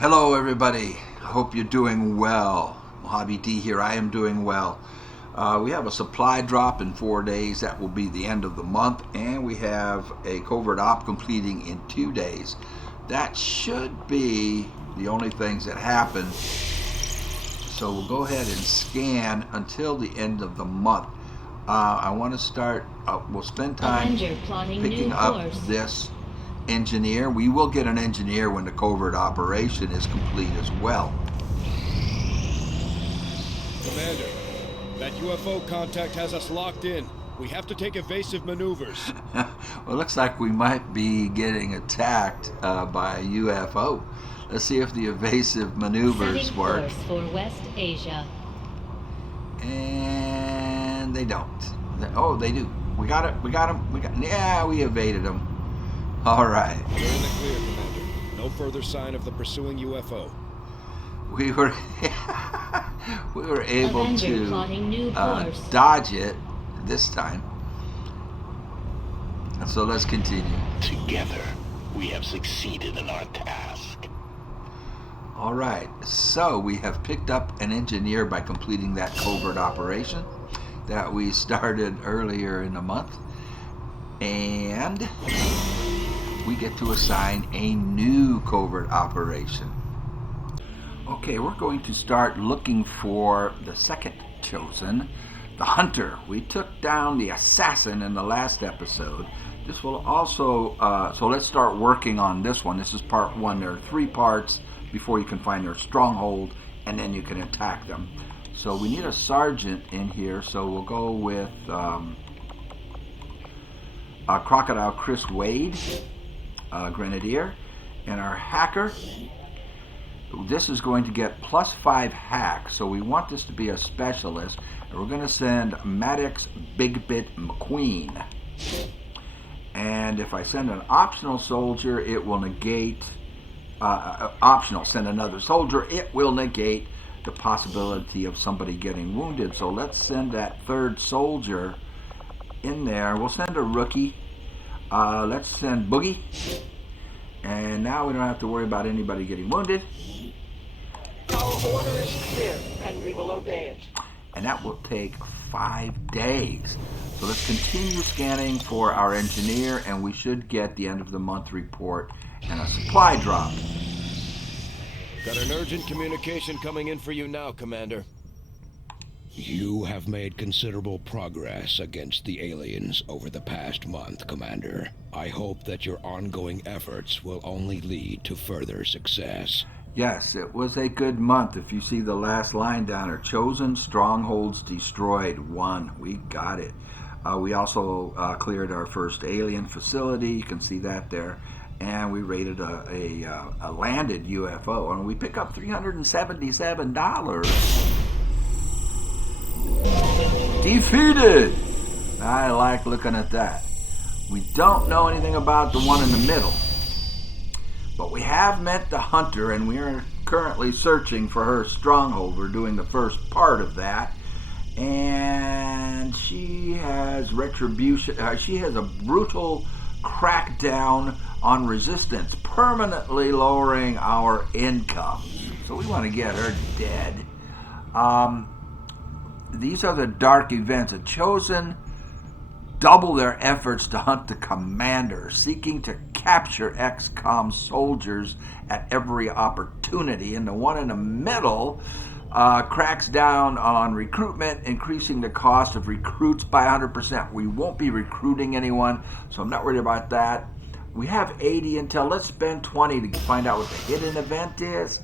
Hello, everybody. I hope you're doing well. MojaveD here. I am doing well. We have a supply drop in 4 days. That will be the end of the month. And we have a covert op completing in 2 days. That should be the only things that happen. So we'll go ahead and scan until the end of the month. I want to start, we'll spend time picking up this engineer. We will get an engineer when the covert operation is complete as well. Commander, that UFO contact has us locked in. We have to take evasive maneuvers. Well, it looks like we might be getting attacked by a UFO. Let's see if the evasive maneuvers Setting work. course for West Asia. And they don't. Oh, they do. We got it. We got them. Yeah, we evaded them. All right. We're in the clear, Commander. No further sign of the pursuing UFO. We were we were able Avenger plotting new course. dodge it this time. So let's continue. Together, we have succeeded in our task. All right. So we have picked up an engineer by completing that covert operation that we started earlier in the month. And we get to assign a new covert operation. Okay, we're going to start looking for the second chosen, the hunter. We took down the assassin in the last episode. This will also, so let's start working on this one. This is part one. There are 3 parts before you can find their stronghold, and then you can attack them. So we need a sergeant in here, so we'll go with Crocodile Chris Wade, Grenadier, and our hacker. This is going to get +5 hack, so we want this to be a specialist, and we're going to send Maddox Big Bit McQueen. And if I send an optional soldier, it will negate, optional, send another soldier, it will negate the possibility of somebody getting wounded. So let's send that 3rd soldier in there. We'll send a rookie. Let's send Boogie. And now we don't have to worry about anybody getting wounded. Our order is clear, and we will obey it. And that will take 5 days. So let's continue scanning for our engineer, and we should get the end of the month report and a supply drop. Got an urgent communication coming in for you now, Commander. You have made considerable progress against the aliens over the past month, Commander. I hope that your ongoing efforts will only lead to further success. Yes, it was a good month. If you see the last line down there, chosen strongholds destroyed, 1. We got it. We also cleared our first alien facility. You can see that there. And we raided a landed UFO. And we pick up $377. Defeated! I like looking at that. We don't know anything about the one in the middle. But we have met the hunter, and we are currently searching for her stronghold. We're doing the first part of that. And she has retribution. She has a brutal crackdown on resistance, permanently lowering our income. So we want to get her dead. These are the dark events. A chosen double their efforts to hunt the commander, seeking to capture XCOM soldiers at every opportunity. And the one in the middle cracks down on recruitment, increasing the cost of recruits by 100%. We won't be recruiting anyone, so I'm not worried about that. We have 80 intel. Let's spend 20 to find out what the hidden event is.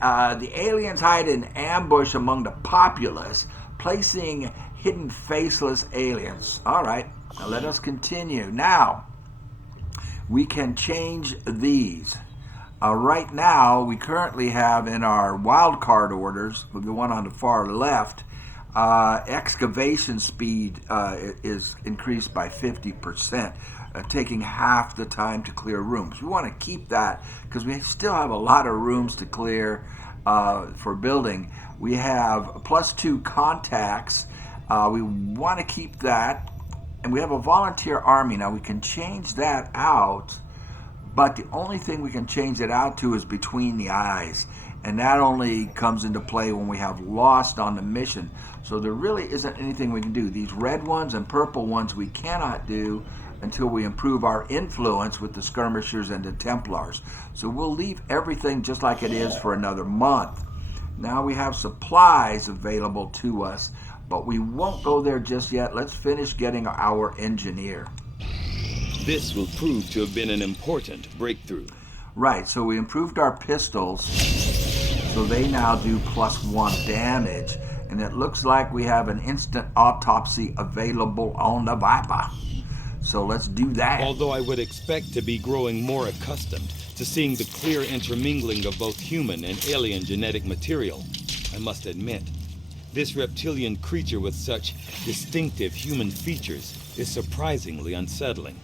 The aliens hide in ambush among the populace, placing hidden faceless aliens. All right, now let us continue. Now, we can change these. Right now, we currently have in our wildcard orders, the one on the far left, excavation speed is increased by 50%, taking half the time to clear rooms. We want to keep that because we still have a lot of rooms to clear for building. We have +2 contacts. We want to keep that. And we have a volunteer army. Now we can change that out but the only thing we can change it out to is between the eyes. And that only comes into play when we have lost on the mission. So there really isn't anything we can do. These red ones and purple ones we cannot do until we improve our influence with the skirmishers and the Templars. So we'll leave everything just like it is for another month. Now we have supplies available to us, but we won't go there just yet. Let's finish getting our engineer. This will prove to have been an important breakthrough. Right, so we improved our pistols, so they now do +1 damage, and it looks like we have an instant autopsy available on the Viper. So let's do that. Although I would expect to be growing more accustomed to seeing the clear intermingling of both human and alien genetic material, I must admit, this reptilian creature with such distinctive human features is surprisingly unsettling.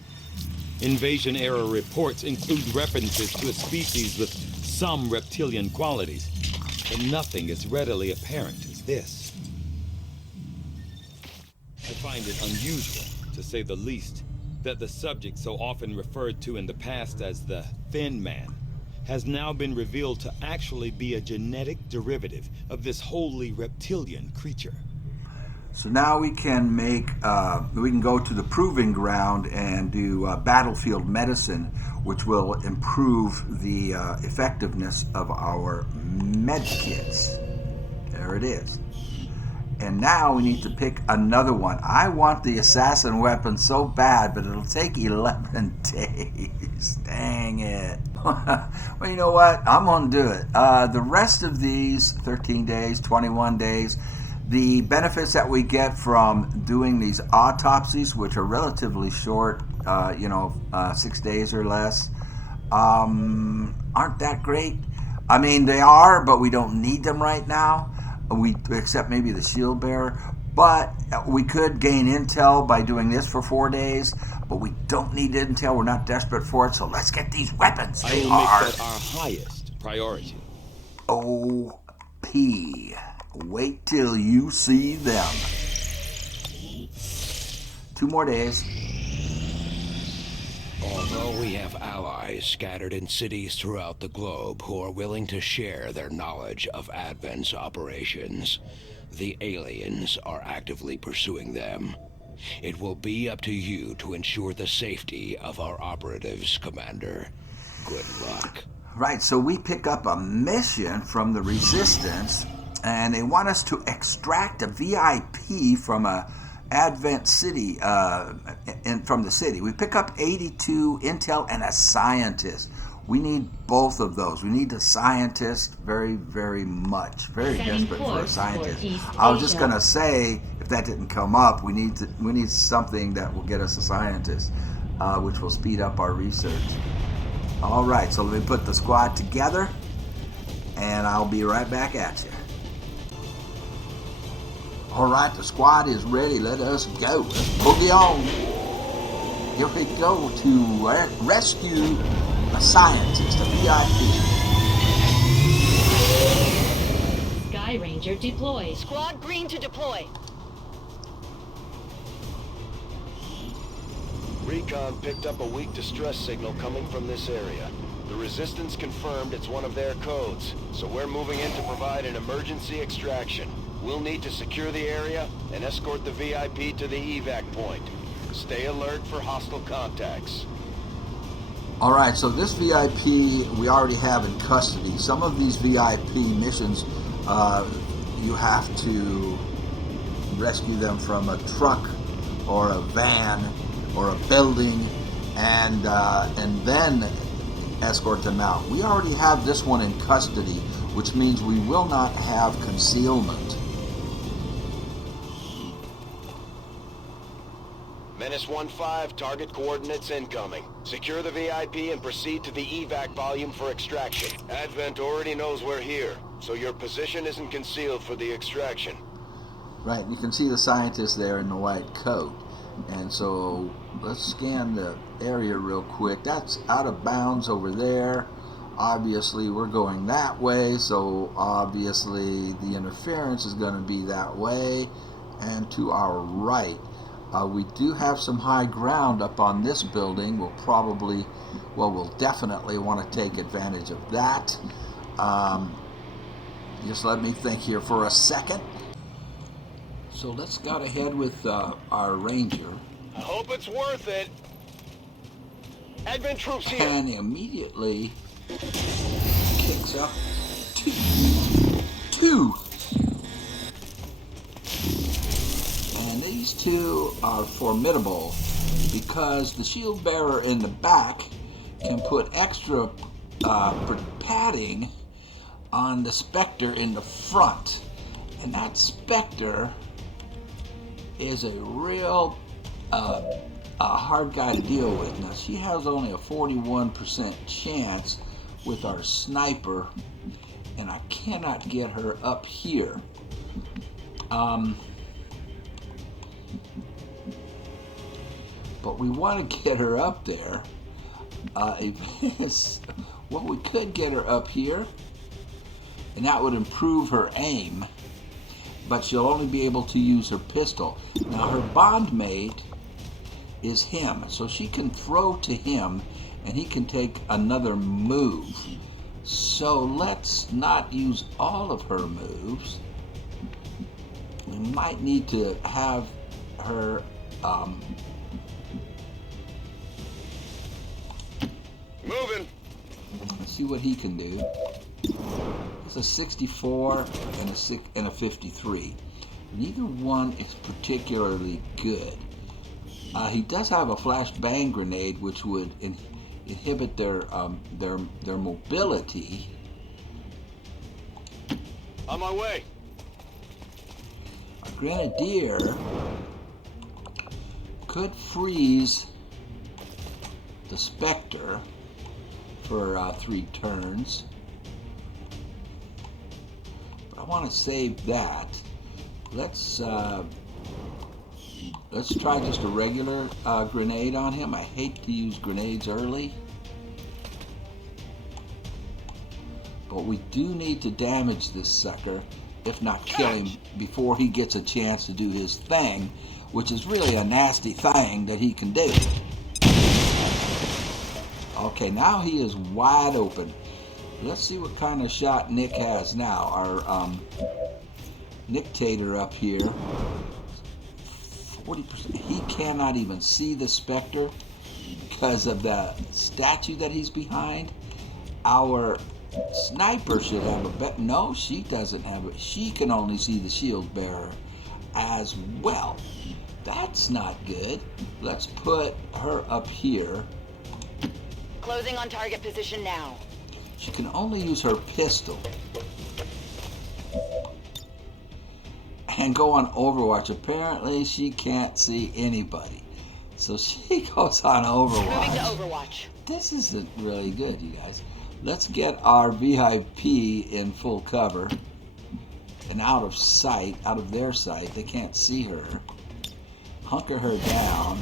Invasion-era reports include references to a species with some reptilian qualities, but nothing as readily apparent as this. I find it unusual, to say the least, that the subject so often referred to in the past as the Thin Man has now been revealed to actually be a genetic derivative of this wholly reptilian creature. So now we can go to the proving ground and do battlefield medicine, which will improve the effectiveness of our med kits. There it is. And now we need to pick another one. I want the assassin weapon so bad, but it'll take 11 days. Dang it. Well, you know what? I'm going to do it. The rest of these, 13 days, 21 days, the benefits that we get from doing these autopsies, which are relatively short, 6 days or less, aren't that great. I mean, they are, but we don't need them right now. Except maybe the shield bearer. But we could gain intel by doing this for 4 days, but we don't need intel. We're not desperate for it, so let's get these weapons. I will make that our highest priority. OP. Wait till you see them. 2 more days. Although we have allies scattered in cities throughout the globe who are willing to share their knowledge of Advent's operations, the aliens are actively pursuing them. It will be up to you to ensure the safety of our operatives, Commander. Good luck. Right, so we pick up a mission from the Resistance, and they want us to extract a VIP from a Advent city, from the city. We pick up 82 intel and a scientist. We need both of those. We need a scientist very, very much. Very desperate for a scientist. I was just going to say, if that didn't come up, we need something that will get us a scientist, which will speed up our research. All right, so let me put the squad together, and I'll be right back at you. All right, the squad is ready. Let us go. Let's boogie on. Here we go to rescue a scientist, a VIP. Sky Ranger deployed. Squad green to deploy. Recon picked up a weak distress signal coming from this area. The Resistance confirmed it's one of their codes, so we're moving in to provide an emergency extraction. We'll need to secure the area and escort the VIP to the evac point. Stay alert for hostile contacts. All right, so this VIP we already have in custody. Some of these VIP missions, you have to rescue them from a truck or a van or a building, and then escort them out. We already have this one in custody, which means we will not have concealment. Menace 1-5, target coordinates incoming. Secure the VIP and proceed to the evac volume for extraction. Advent already knows we're here, so your position isn't concealed for the extraction. Right, you can see the scientist there in the white coat. And so let's scan the area real quick. That's out of bounds over there. Obviously we're going that way, so obviously the interference is going to be that way and to our right. We do have some high ground up on this building. We'll definitely want to take advantage of that. Just let me think here for a second. So let's go ahead with our ranger. I hope it's worth it. Advent troops here. And immediately kicks up two. And these two are formidable because the shield bearer in the back can put extra padding on the Spectre in the front. And that Spectre is a real hard guy to deal with. Now, she has only a 41% chance with our sniper, and I cannot get her up here. But we want to get her up there. Well, we could get her up here, and that would improve her aim, but she'll only be able to use her pistol. Now, her bondmate is him, so she can throw to him, and he can take another move. So let's not use all of her moves. We might need to have her Moving. see what he can do. It's a 64 and a 53. Neither one is particularly good. He does have a flash bang grenade, which would inhibit their mobility. On my way. A grenadier could freeze the Spectre for 3 turns. But I want to save that. Let's try just a regular grenade on him. I hate to use grenades early, but we do need to damage this sucker, if not kill him before he gets a chance to do his thing, which is really a nasty thing that he can do. Okay, now he is wide open. Let's see what kind of shot Nick has now. Our Nictator up here, 40%. He cannot even see the Spectre because of the statue that he's behind. Our sniper should have a bet. No, she doesn't have it. She can only see the shield bearer as well. That's not good. Let's put her up here. Closing on target position now. She can only use her pistol and go on Overwatch. Apparently, she can't see anybody, so she goes on Overwatch. Moving to Overwatch. This isn't really good, you guys. Let's get our VIP in full cover and out of sight, out of their sight. They can't see her. Hunker her down.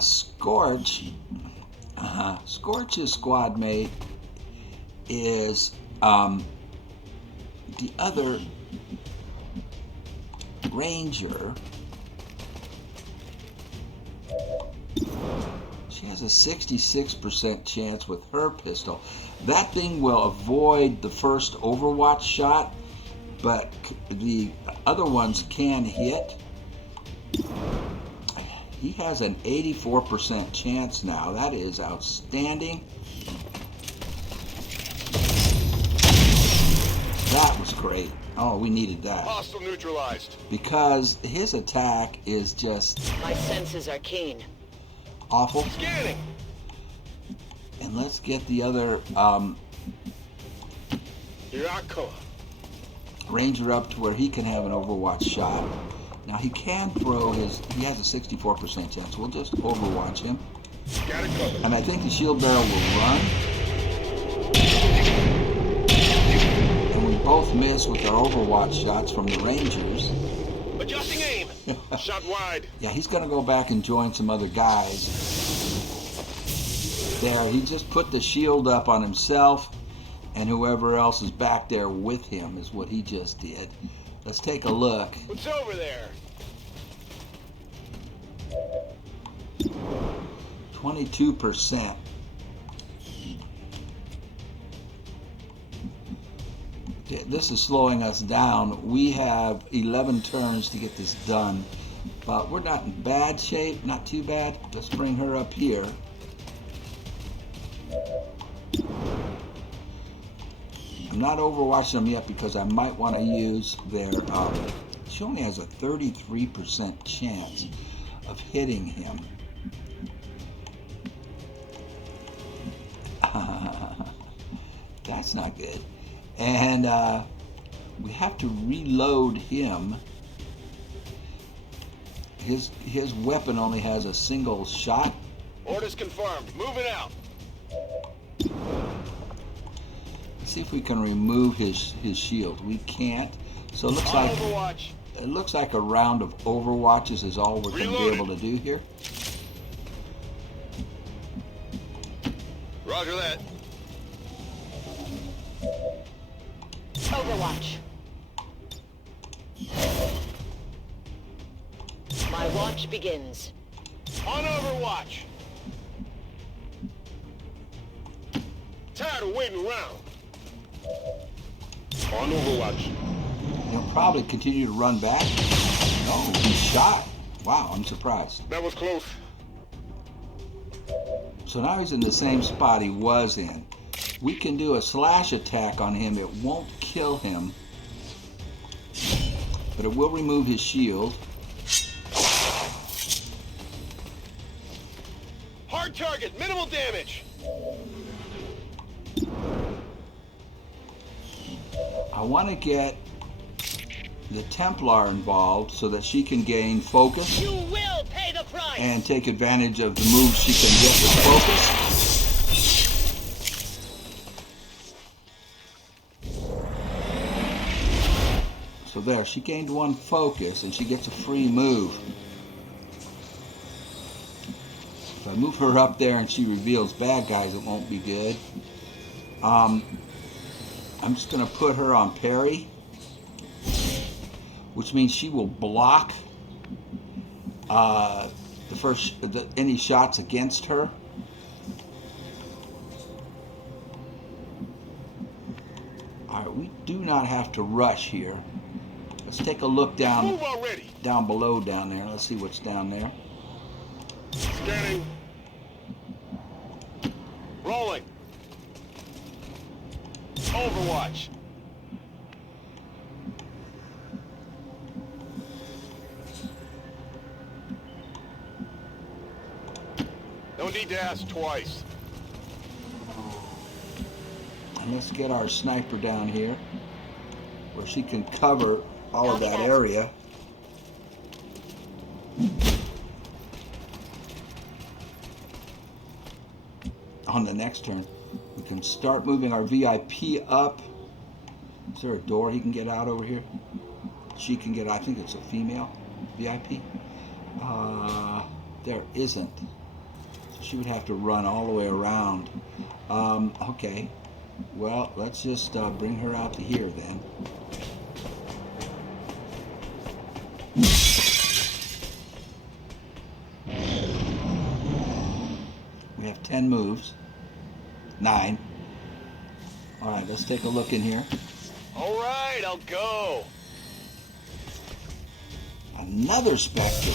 Scorch. Scorch's squad mate is the other Ranger. She has a 66% chance with her pistol. That thing will avoid the first Overwatch shot, but the other ones can hit. He has an 84% chance now. That is outstanding. That was great. Oh, we needed that. Hostile neutralized. Because his attack is just My senses are keen. awful. Scanning. And let's get the other Here I come. Ranger up to where he can have an Overwatch shot. Now he can throw his, he has a 64% chance. We'll just Overwatch him. Got it covered. And I think the shield bearer will run. And we both miss with our Overwatch shots from the Rangers. Adjusting aim. Shot wide. Yeah, he's going to go back and join some other guys. There, he just put the shield up on himself, and whoever else is back there with him is what he just did. Let's take a look. What's over there? 22%. Okay, this is slowing us down. We have 11 turns to get this done, but we're not in bad shape, not too bad. Let's bring her up here. I'm not overwatching them yet because I might want to use their, she only has a 33% chance of hitting him. That's not good. And we have to reload him. His weapon only has a single shot. Orders confirmed. Moving out. Let's see if we can remove his shield. We can't. So it looks like Overwatch. it looks like a round of overwatches is all we're going to be able to do here. Roger that. Overwatch. My watch begins. On Overwatch. Tired of waiting around. On Overwatch. He'll probably continue to run back. Oh, he's shot. Wow, I'm surprised. That was close. So now he's in the same spot he was in. We can do a slash attack on him. It won't kill him, but it will remove his shield. Hard target, minimal damage. I want to get the Templar involved so that she can gain focus. You will pay the price. And take advantage of the moves she can get with focus. So there, she gained one focus and she gets a free move. If I move her up there and she reveals bad guys, it won't be good. I'm just going to put her on parry, which means she will block any shots against her. All right, we do not have to rush here. Let's take a look down below down there. Let's see what's down there. Scanning. Rolling. Overwatch. No need to ask twice. And let's get our sniper down here where she can cover all of that area. On the next turn, we can start moving our VIP up. Is there a door he can get out over here? She can get, I think it's a female VIP. There isn't. So she would have to run all the way around. Okay. Well, let's just bring her out to here then. We have 10 moves. 9. All right, let's take a look in here. All right, I'll go. Another Spectre.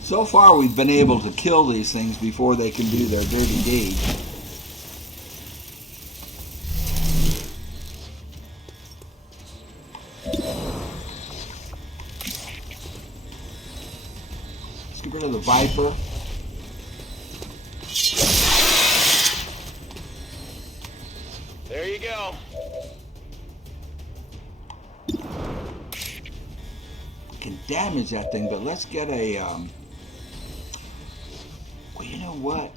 So far, we've been able to kill these things before they can do their dirty deed. Let's get rid of the Viper. There you go. Can damage that thing, but let's get a well, you know what,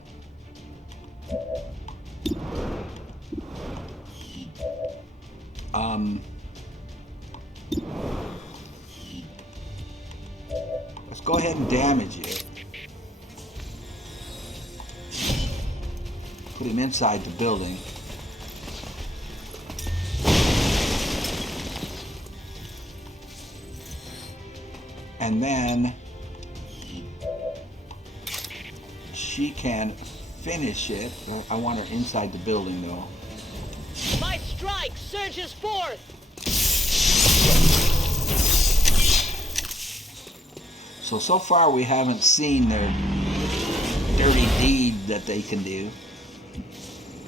let's go ahead and damage it. Put him inside the building. And then she can finish it. I want her inside the building though. My strike surges forth! So far we haven't seen their dirty deed that they can do,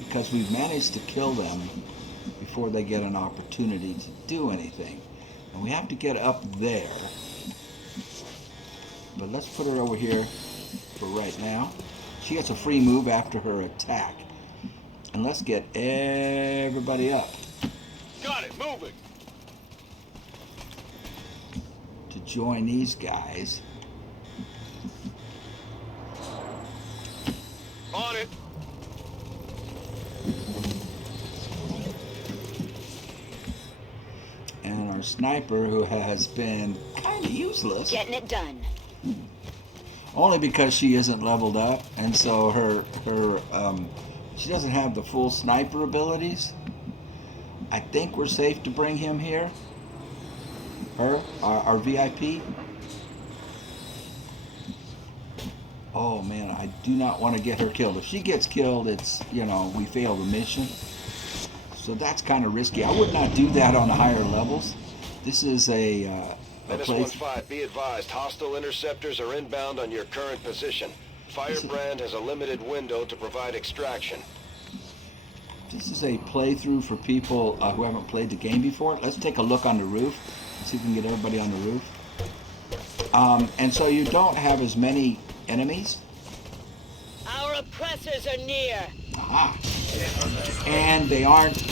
because we've managed to kill them before they get an opportunity to do anything. And we have to get up there. But let's put her over here for right now. She gets a free move after her attack. And let's get everybody up. Got it, moving. To join these guys. On it. And our sniper, who has been kind of useless. Getting it done. Only because she isn't leveled up, and so she doesn't have the full sniper abilities. I think we're safe to bring him here. Our VIP. Oh man, I do not want to get her killed. If she gets killed, it's, we fail the mission. So that's kind of risky. I would not do that on the higher levels. This is a place. -15, be advised, hostile interceptors are inbound on your current position. Firebrand has a limited window to provide extraction. This is a playthrough for people who haven't played the game before. Let's take a look on the roof. See if we can get everybody on the roof. And so you don't have as many enemies. Our oppressors are near. Aha. And they aren't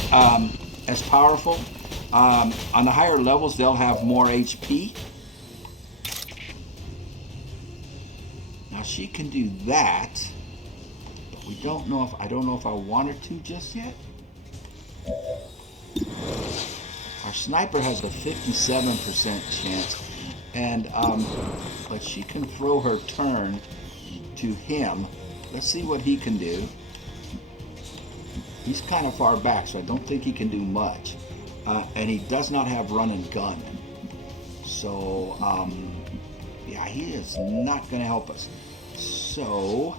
as powerful. On the higher levels, they'll have more HP. Now she can do that, but I don't know if I want her to just yet. Our sniper has a 57% chance, and but she can throw her turn to him. Let's see what he can do. He's kind of far back, so I don't think he can do much. And he does not have run and gun. So, yeah, he is not going to help us. So,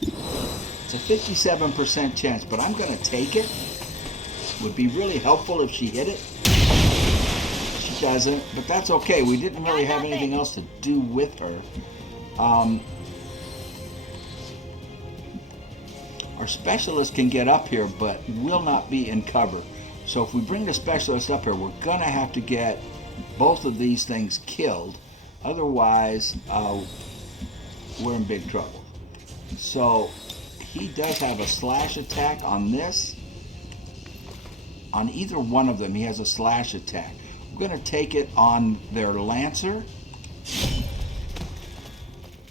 it's a 57% chance, but I'm going to take it. Would be really helpful if she hit it. She doesn't, but that's okay. We didn't really have anything else to do with her. Our specialist can get up here, but will not be in cover. So if we bring the specialist up here, we're going to have to get both of these things killed. Otherwise, we're in big trouble. So he does have a slash attack on this. On either one of them, he has a slash attack. We're going to take it on their Lancer,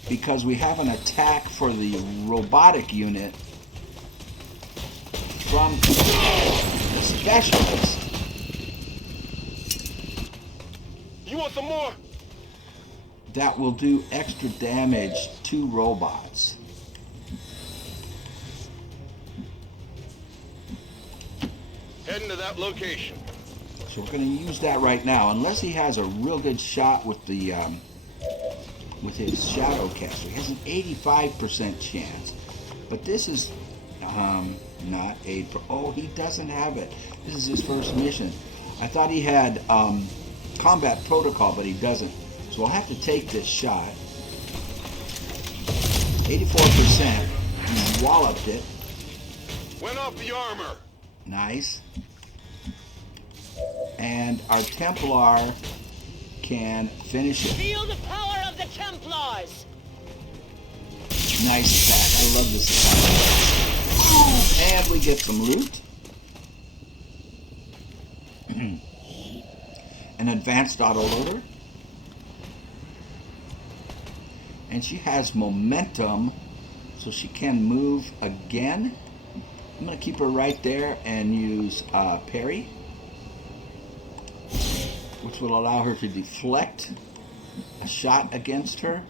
because we have an attack for the robotic unit from the specialist. You want some more? That will do extra damage to robots. Heading to that location. So we're going to use that right now, unless he has a real good shot with the with his shadow caster. He has an 85% chance, but this is not a. Oh, he doesn't have it. This is his first mission. I thought he had combat protocol, but he doesn't. So I'll have to take this shot. 84%. He walloped it. Went off the armor. Nice. And our Templar can finish it. Feel the power of the Templars! Nice attack. I love this attack. And we get some loot. An advanced autoloader. And she has momentum, so she can move again. I'm going to keep her right there and use parry, which will allow her to deflect a shot against her.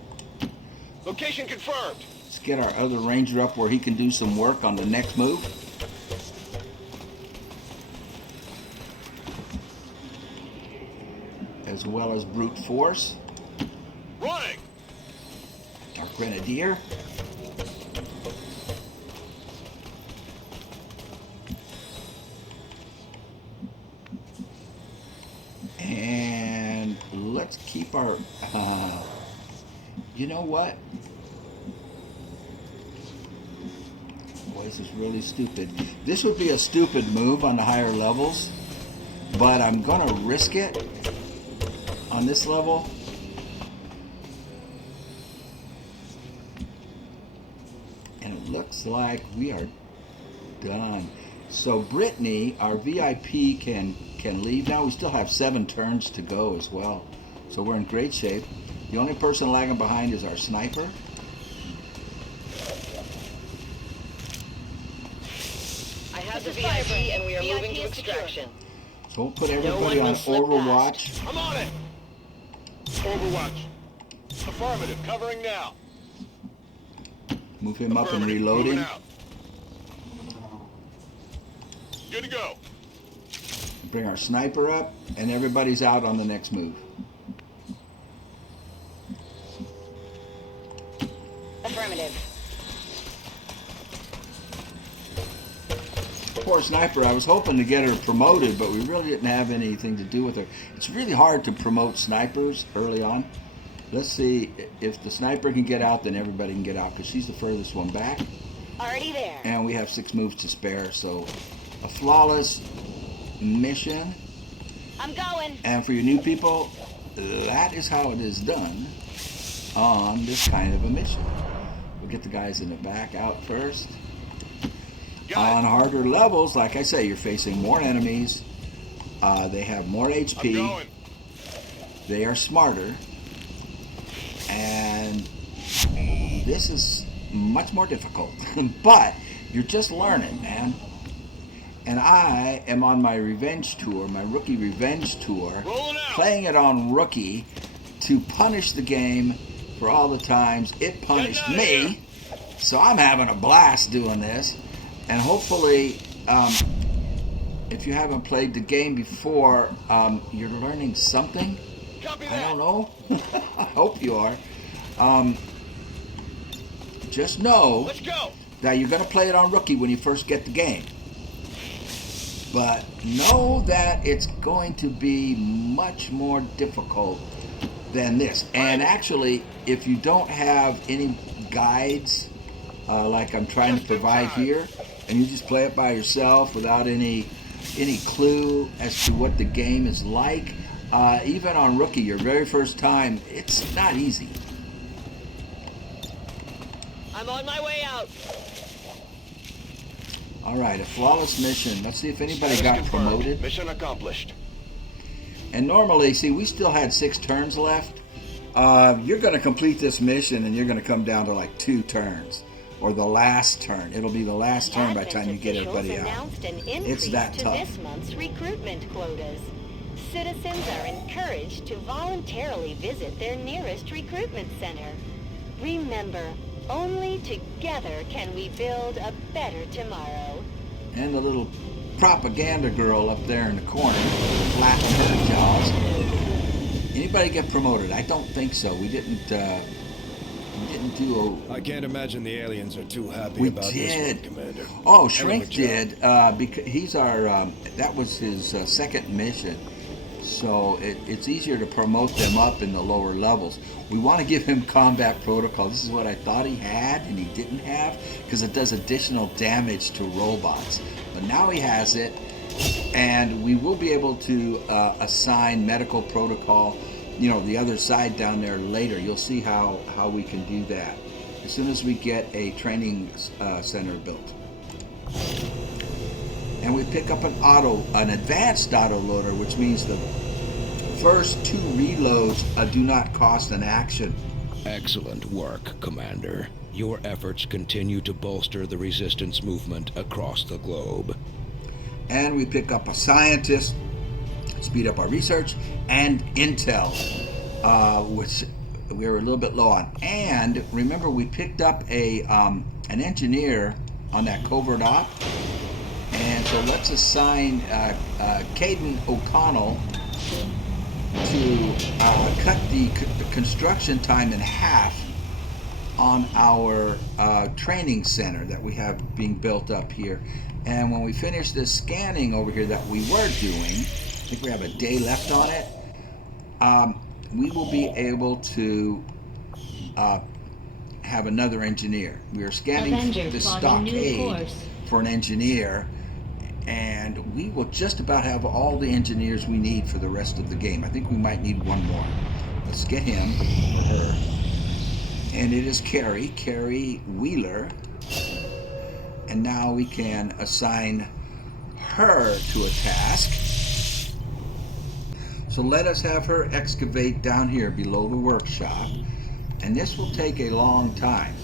Location confirmed. Let's get our other ranger up where he can do some work on the next move. as well as brute force. Running! Dark Grenadier. And let's keep our, you know what? Boy, this is really stupid. This would be a stupid move on the higher levels, but I'm gonna risk it on this level. And it looks like we are done. So Brittany, our VIP, can leave now. We still have 7 turns to go as well, so we're in great shape. The only person lagging behind is our sniper. I have the VIP and we are moving to extraction. So we'll put everybody on Overwatch. I'm on it! Overwatch. Affirmative, covering now. Move him up and Affirmative, reloading. moving out. Good to go. Bring our sniper up, and everybody's out on the next move. Affirmative. Poor sniper, I was hoping to get her promoted, but we really didn't have anything to do with her. It's really hard to promote snipers early on. Let's see if the sniper can get out, then everybody can get out, because she's the furthest one back. Already there. And we have 6 moves to spare, so a flawless mission. I'm going. And for you new people, that is how it is done on this kind of a mission. We'll get the guys in the back out first. On harder levels, like I say, you're facing more enemies. They have more HP. They are smarter. And this is much more difficult. But you're just learning, man. And I am on my revenge tour, my rookie revenge tour, playing it on rookie to punish the game for all the times it punished me. So I'm having a blast doing this. And hopefully, if you haven't played the game before, you're learning something. I don't know. I hope you are. Just know that you're going to play it on rookie when you first get the game. But know that it's going to be much more difficult than this. And actually, if you don't have any guides, like I'm trying to provide here, and you just play it by yourself without any clue as to what the game is like, even on rookie, your very first time, it's not easy. I'm on my way out. All right, a flawless mission. Let's see if anybody got promoted. Mission accomplished. And normally, see, we still had 6 turns left. You're going to complete this mission, and you're going to come down to like 2 turns, or the last turn. It'll be the last turn by the time you get everybody out. It's that tough. This month's recruitment quotas. Citizens are encouraged to voluntarily visit their nearest recruitment center. Remember, only together can we build a better tomorrow. And the little propaganda girl up there in the corner, flattening her jaws. Anybody get promoted? I don't think so. We didn't do a... I can't imagine the aliens are too happy about this one, Commander. Oh, Shrink did, because he's our, that was his second mission. So it's easier to promote them up in the lower levels. We want to give him combat protocol. This is what I thought he had and he didn't have, because it does additional damage to robots. But now he has it, and we will be able to assign medical protocol, you know, the other side down there later. You'll see how we can do that as soon as we get a training center built. And we pick up an advanced autoloader, which means the first 2 reloads do not cost an action. Excellent work, Commander. Your efforts continue to bolster the resistance movement across the globe. And we pick up a scientist, speed up our research, and intel, which we were a little bit low on. And remember, we picked up an engineer on that covert op. And so let's assign Caden O'Connell to cut the construction time in half on our training center that we have being built up here. And when we finish this scanning over here that we were doing, I think we have a day left on it, we will be able to have another engineer. We are scanning Avenger this plotting new stockade course. for an engineer, and we will just about have all the engineers we need for the rest of the game. I think we might need one more. Let's get him or her. And it is Carrie Wheeler. And now we can assign her to a task. So let us have her excavate down here below the workshop. And this will take a long time.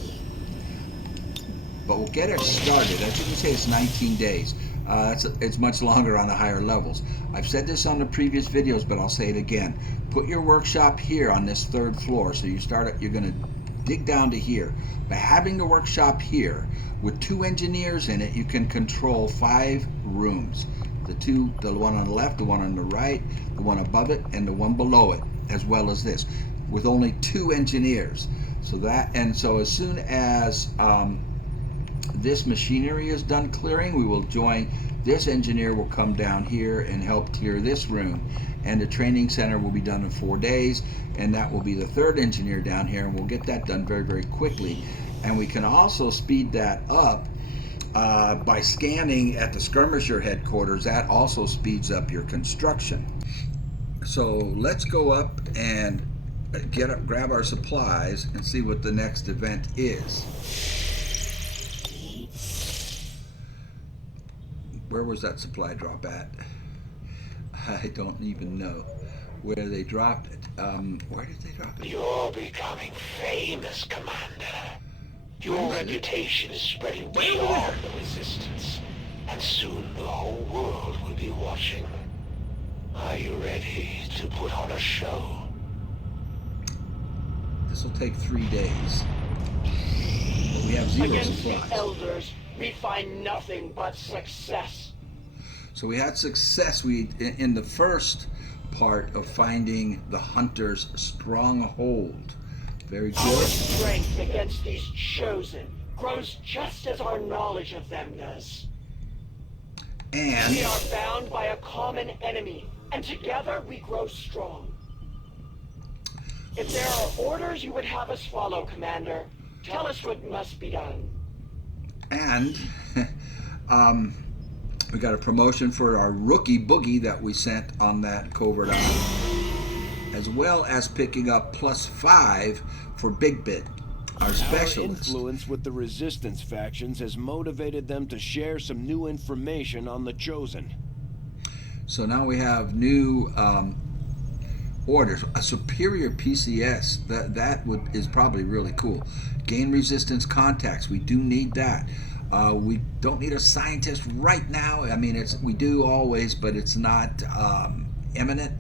But we'll get it started. As you can see, it's 19 days. It's much longer on the higher levels. I've said this on the previous videos, but I'll say it again. Put your workshop here on this 3rd floor. So you're going to dig down to here. By having the workshop here, with 2 engineers in it, you can control 5 rooms. The one on the left, the one on the right, the one above it, and the one below it, as well as this, with only 2 engineers. So as soon as this machinery is done clearing, we will join. This engineer will come down here and help clear this room, and the training center will be done in 4 days, and that will be the 3rd engineer down here, and we'll get that done very, very quickly. And we can also speed that up by scanning at the skirmisher headquarters. That also speeds up your construction. So let's go up and grab our supplies and see what the next event is. Where was that supply drop at? I don't even know where they dropped it. Where did they drop it? You're becoming famous, Commander. Your reputation is spreading beyond the Resistance, and soon the whole world will be watching. Are you ready to put on a show? This will take 3 days. But we have 0 Against supplies. the Elders, we find nothing but success. So we had success in the first part of finding the Hunter's stronghold. Very Our good. strength against these chosen grows just as our knowledge of them does. And We are bound by a common enemy, and together we grow strong. If there are orders you would have us follow, Commander, tell us what must be done. And we got a promotion for our rookie boogie that we sent on that covert op, as well as picking up +5 for Big Bit, our Our specialist. influence with the Resistance factions has motivated them to share some new information on the Chosen. So now we have new orders. A superior PCS, is probably really cool. Gain resistance contacts. We do need that. We don't need a scientist right now. I mean, we do always, but it's not imminent.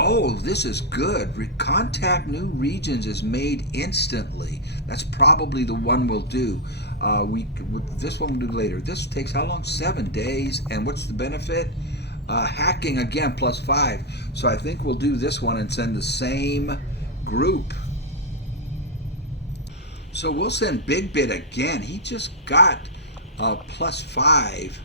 Oh, this is good. Contact new regions is made instantly. That's probably the one we'll do. This one we'll do later. This takes how long? 7 days. And what's the benefit? Hacking again, +5. So I think we'll do this one and send the same group. So we'll send Big Bit again. He just got +5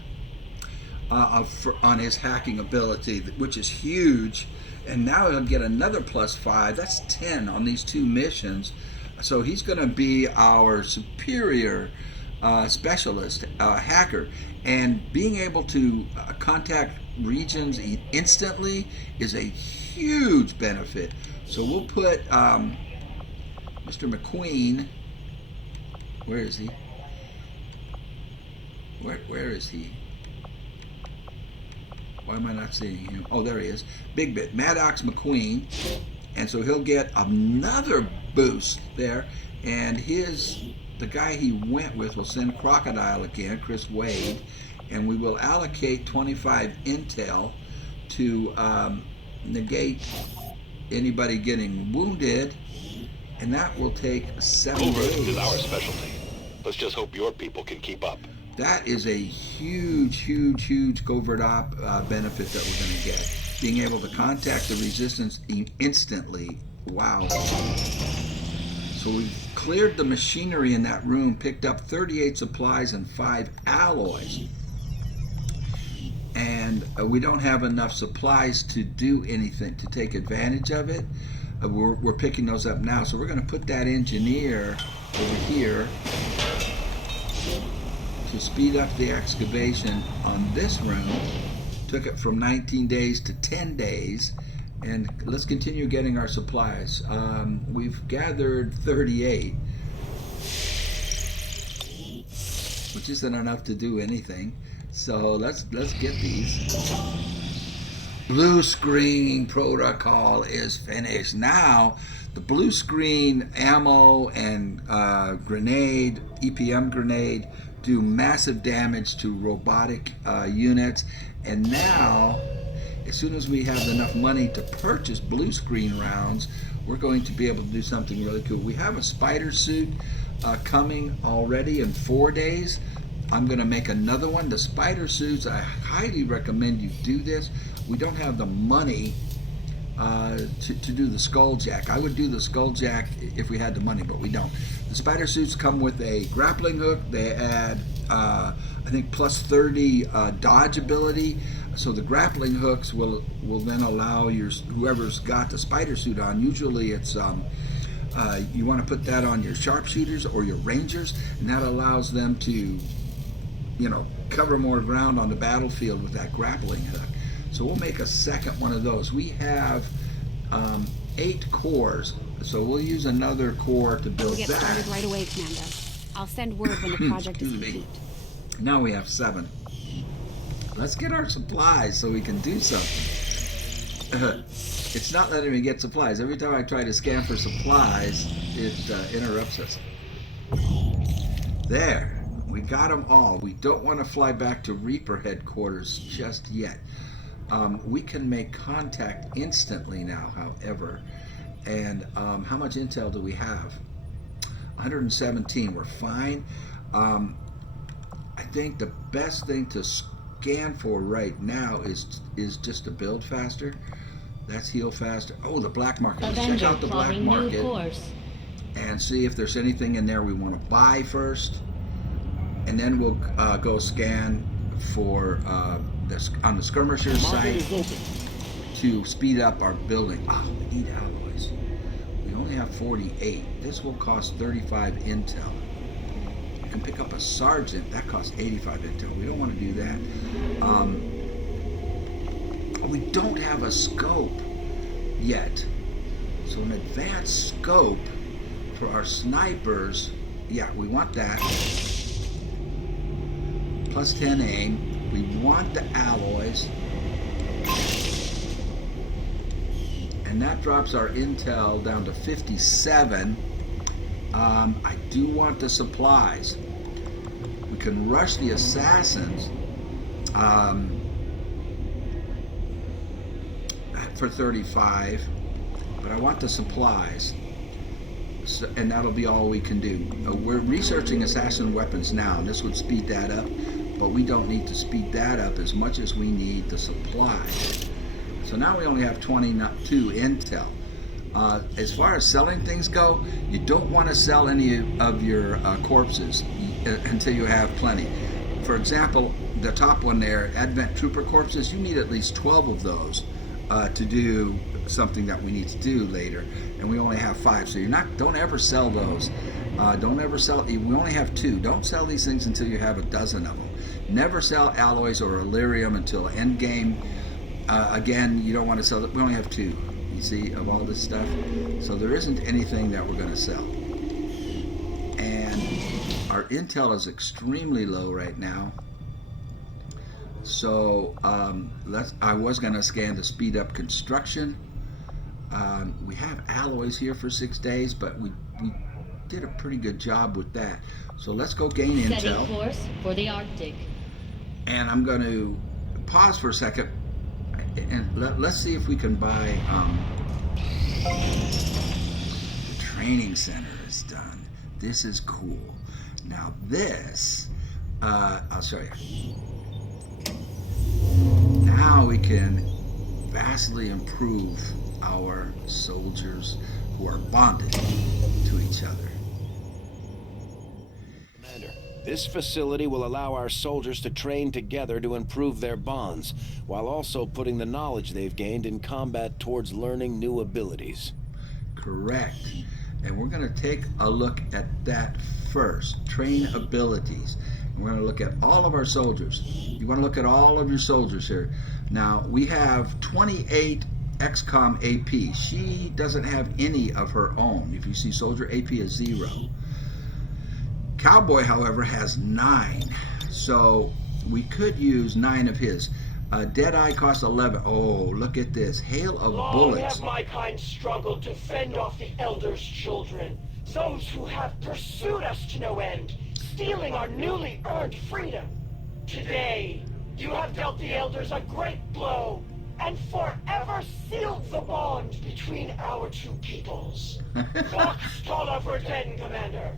on his hacking ability, which is huge. And now he'll get another +5. That's 10 on these 2 missions. So he's going to be our superior specialist hacker. And being able to contact regions instantly is a huge benefit. So we'll put Mr. McQueen. Where is he? Where is he? Why am I not seeing him? Oh, there he is. Big Bit. Maddox McQueen. And so he'll get another boost there. And the guy he went with will send Crocodile again, Chris Wade. And we will allocate 25 intel to negate anybody getting wounded. And that will take 7 Covert days. is our specialty. Let's just hope your people can keep up. That is a huge covert op benefit that we're going to get. Being able to contact the resistance instantly. Wow. So we've cleared the machinery in that room, picked up 38 supplies and 5 alloys. And we don't have enough supplies to do anything, to take advantage of it. We're picking those up now. So we're going to put that engineer over here to speed up the excavation on this room. Took it from 19 days to 10 days. And let's continue getting our supplies. We've gathered 38, which isn't enough to do anything. So let's get these. Blue screen protocol is finished. Now the blue screen ammo and grenade, EPM grenade, do massive damage to robotic units. And now, as soon as we have enough money to purchase blue screen rounds, we're going to be able to do something really cool. We have a spider suit coming already in 4 days. I'm going to make another one. The spider suits, I highly recommend you do this. We don't have the money to do the skull jack. I would do the skull jack if we had the money, but we don't. The spider suits come with a grappling hook. They add, I think, plus 30 dodge ability. So the grappling hooks will then allow whoever's got the spider suit on. Usually it's you want to put that on your sharpshooters or your rangers, and that allows them to, cover more ground on the battlefield with that grappling hook. So we'll make a second one of those. We have 8 cores, so we'll use another core to build that. We'll get started right away, Commander. I'll send word when the project is complete. Now we have 7. Let's get our supplies so we can do something. It's not letting me get supplies. Every time I try to scan for supplies, it interrupts us. There. We got them all. We don't want to fly back to Reaper headquarters just yet. We can make contact instantly now, however. And how much intel do we have? 117. We're fine. I think the best thing to scan for right now is just to build faster. That's heal faster. Oh, the black market. Let's check out the black market and see if there's anything in there we want to buy first. And then we'll go scan for on the skirmisher site to speed up our building. Oh, we need alloys. We only have 48. This will cost 35 intel. You can pick up a sergeant. That costs 85 intel. We don't want to do that. We don't have a scope yet. So an advanced scope for our snipers. Yeah, we want that. Plus 10 aim. We want the alloys. And that drops our intel down to 57. I do want the supplies. We can rush the assassins for 35, but I want the supplies. So, and that'll be all we can do. We're researching assassin weapons now, and this would speed that up. But we don't need to speed that up as much as we need the supplies. So now we only have 22 intel. As far as selling things go, you don't want to sell any of your corpses until you have plenty. For example, the top one there, Advent Trooper corpses, you need at least 12 of those to do something that we need to do later, and we only have 5. So don't ever sell those. Don't ever sell. We only have 2. Don't sell these things until you have a dozen of them. Never sell alloys or Illyrium until end game. Again, you don't want to sell it. We only have 2, you see, of all this stuff. So there isn't anything that we're going to sell. And our intel is extremely low right now. So I was going to scan to speed up construction. We have alloys here for 6 days, but we did a pretty good job with that. So let's go gain intel. Setting course for the Arctic. And I'm going to pause for a second, and let's see if we can buy. The training center is done. This is cool. Now this, I'll show you. Now we can vastly improve our soldiers who are bonded to each other. Commander, this facility will allow our soldiers to train together to improve their bonds, while also putting the knowledge they've gained in combat towards learning new abilities. Correct. And we're going to take a look at that first. Train abilities. We're going to look at all of our soldiers. You want to look at all of your soldiers here. Now, we have 28 XCOM AP. She doesn't have any of her own. If you see soldier AP is 0. Cowboy, however, has 9. So we could use 9 of his. Deadeye costs 11. Oh, look at this. Hail of bullets. Long have my kind struggled to fend off the Elders' children, those who have pursued us to no end, stealing our newly earned freedom. Today, you have dealt the Elders a great blow, and forever sealed the bond between our two peoples. Vox Tola Verden, Commander.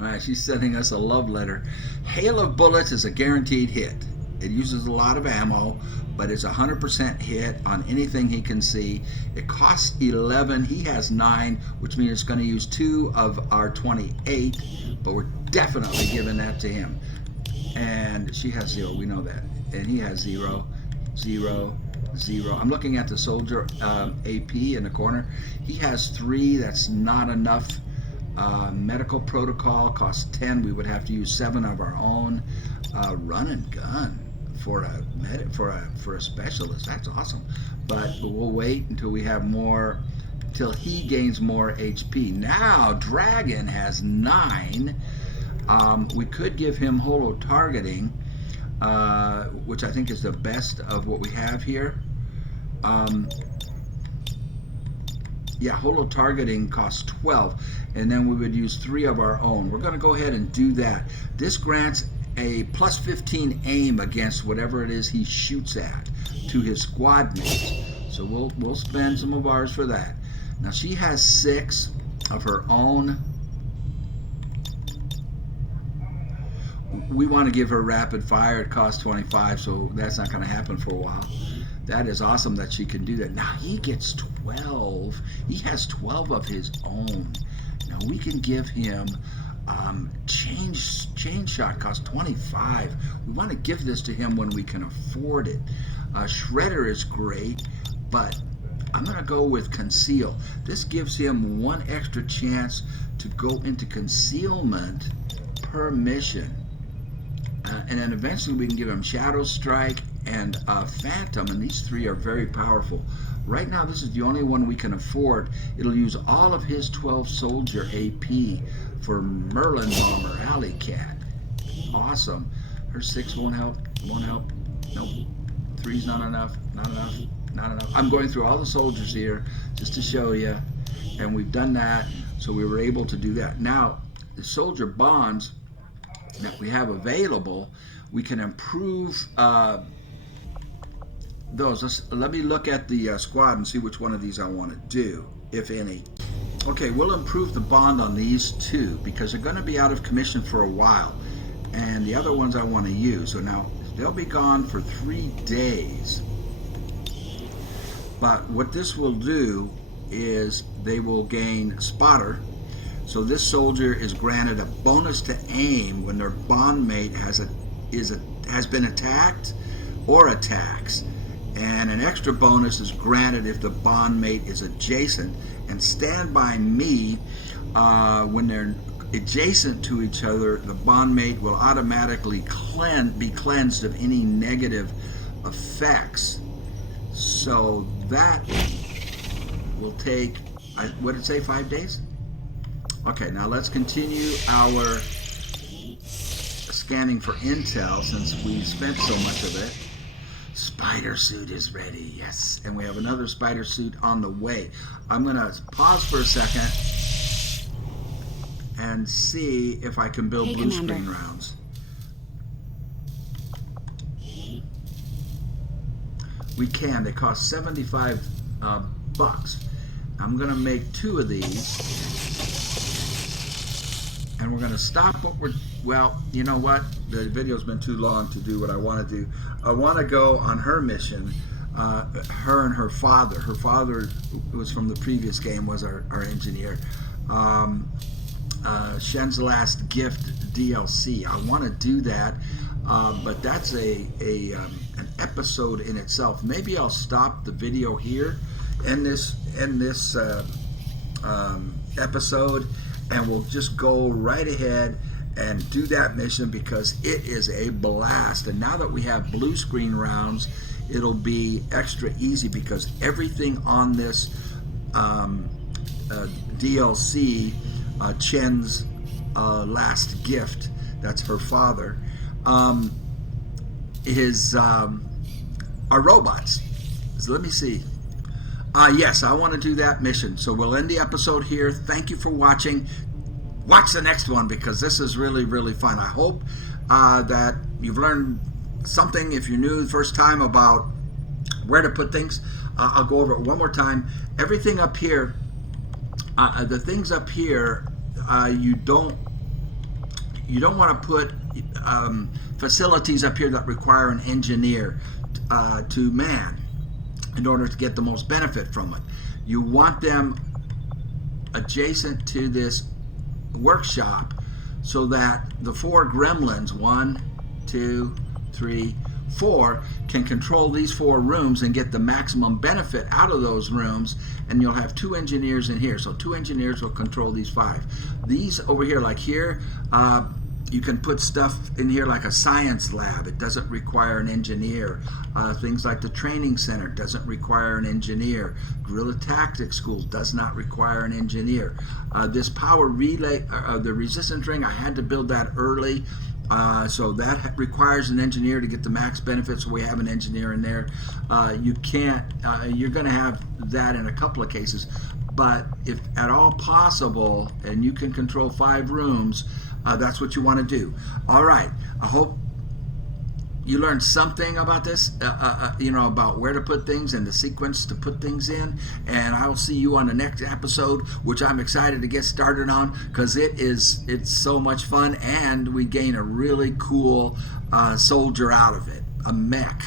All right, she's sending us a love letter. Hail of bullets is a guaranteed hit. It uses a lot of ammo, but it's 100% hit on anything he can see. It costs 11. He has 9, which means it's going to use 2 of our 28, but we're definitely giving that to him. And she has 0. We know that. And he has 0, 0, 0. I'm looking at the soldier AP in the corner. He has 3. That's not enough. Medical protocol costs 10. We would have to use 7 of our own. Run and gun for a specialist. That's awesome. But we'll wait until we have more, until he gains more HP. Now Dragon has 9. We could give him holo targeting, which I think is the best of what we have here. Yeah, holo targeting costs 12, and then we would use 3 of our own. We're going to go ahead and do that. This grants a plus 15 aim against whatever it is he shoots at to his squad mates. So we'll spend some of ours for that. Now she has 6 of her own. We want to give her rapid fire. It costs 25, so that's not going to happen for a while. That is awesome that she can do that. Now he gets 12. He has 12 of his own. Now we can give him chain shot, costs 25. We want to give this to him when we can afford it. Shredder is great, but I'm going to go with conceal. This gives him 1 extra chance to go into concealment per mission. And then eventually we can give him Shadow Strike and Phantom, and these 3 are very powerful. Right now this is the only one we can afford. It'll use all of his 12 soldier AP for Merlin Bomber Alley Cat. Awesome. Her 6 won't help. Nope. 3's not enough. Not enough. I'm going through all the soldiers here just to show you, and we've done that, so we were able to do that. Now the soldier bonds that we have available, we can improve those. Let me look at the squad and see which one of these I want to do, if any. Okay, we'll improve the bond on these 2 because they're going to be out of commission for a while, and the other ones I want to use. So now they'll be gone for 3 days. But what this will do is they will gain spotter. So this soldier is granted a bonus to aim when their bond mate has been attacked or attacks, and an extra bonus is granted if the bond mate is adjacent. And Stand By Me, when they're adjacent to each other, the bond mate will automatically be cleansed of any negative effects. So that will take, what did it say, 5 days? Okay, now let's continue our scanning for intel since we spent so much of it. Spider suit is ready, yes. And we have another spider suit on the way. I'm going to pause for a second and see if I can build blue screen rounds. We can. They cost 75 bucks. I'm going to make 2 of these. and we're going to stop what we're, well, you know what? The video's been too long to do what I want to do. I want to go on her mission, her and her father. Her father, who was from the previous game, was our engineer. Shen's Last Gift DLC. I want to do that, but that's an episode in itself. Maybe I'll stop the video here, end this episode, and we'll just go right ahead and do that mission because it is a blast. And now that we have blue screen rounds, it'll be extra easy because everything on this DLC, Chen's Last Gift, that's her father, are robots. So let me see. Yes, I want to do that mission. So we'll end the episode here. Thank you for watching. Watch the next one because this is really, really fun. I hope that you've learned something, if you're new the first time, about where to put things. I'll go over it one more time. Everything up here, the things up here, you don't want to put facilities up here that require an engineer to man in order to get the most benefit from it. You want them adjacent to this workshop so that the 4 gremlins, 1, 2, 3, 4, can control these 4 rooms and get the maximum benefit out of those rooms, and you'll have 2 engineers in here. So 2 engineers will control these 5. These over here, like here, you can put stuff in here like a science lab. It doesn't require an engineer. Things like the training center doesn't require an engineer. Guerrilla Tactics School does not require an engineer. This power relay, the resistance ring, I had to build that early. So that requires an engineer to get the max benefits. So we have an engineer in there. You can't, you're going to have that in a couple of cases. But if at all possible, and you can control 5 rooms, that's what you want to do. All right. I hope you learned something about this, about where to put things and the sequence to put things in. And I will see you on the next episode, which I'm excited to get started on because it's so much fun, and we gain a really cool soldier out of it, a mech.